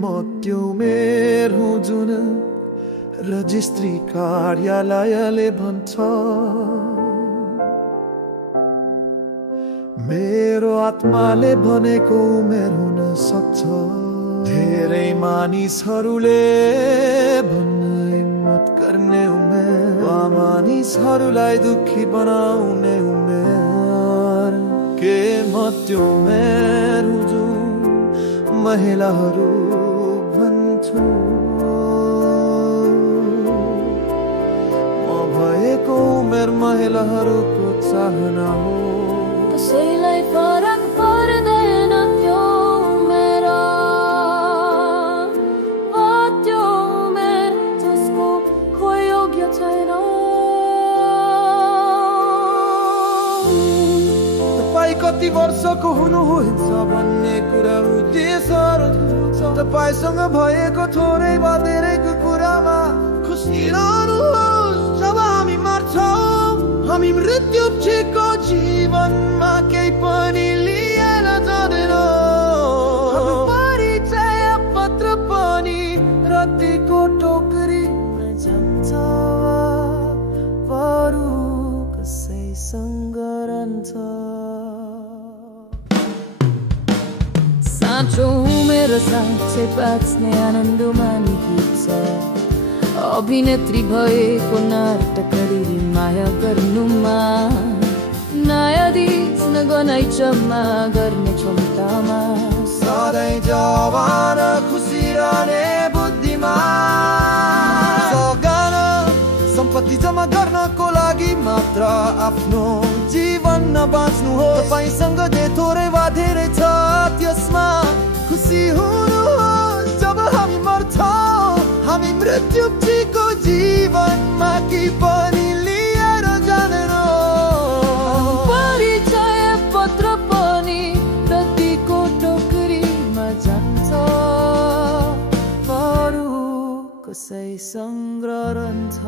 म त्यो उमेर हुँ जुन रजिस्ट्री कार्यालयले भन्छ मेरो आत्माले भनेको उमेर हुन सक्छ। धेरै मानिसहरूले भन्न हिम्मत गर्ने उमेर, मानिसहरूलाई दुखी बनाउने उमेर। के म त्यो उमेर हुँ जुन महिलाहरू भन्छन्? म भएको उमेर महिलाहरूको चाहना हो। कसैलाई फरक पर्दैन त्यो उमेर, त्यो उमेर जसको खोइ योग्य छैन। तपाईँ कति वर्षको हुनुहुन्छ भन्ने कुरा उद्देश्यहरू छ। तपाईसँग भएको थोरै वा धेरैको कुरामा खुसी रहनुहोस्। जब हामी मर्छौँ हामी मृत्युको जीवनमा केही पनि लिएर जाँदैनौँ। परिचय पत्र पनि रद्दीको टोकरीमा जान्छ, बरु कसैसँग रहन्छ। साँचो उमेर साँच्चै बाँच्ने आनन्दमा निपुग्छ। अभिनेत्री भएको नाटकले माया गर्नुमा, न्यायाधीश नगनाइ क्षमा गर्ने क्षमतामा, सधैँ जवान खुसी रहने बुद्धिमा। सगान सम्पत्ति जम्मा गर्नको लागि मात्र आफ्नो जीवन नबाँच्नु हो। तपाईसँग जे थोरै वा धेरै छ त्यसमा खुसी हुनुहोस्। जब हामी मर्छौँ हामी मृत्युको जीवनमा केही पनि लिएर जाँदैनौँ। परिचय पत्र पनि रद्दीको टोकरीमा जान्छ, बरु कसैसँग रहन्छ।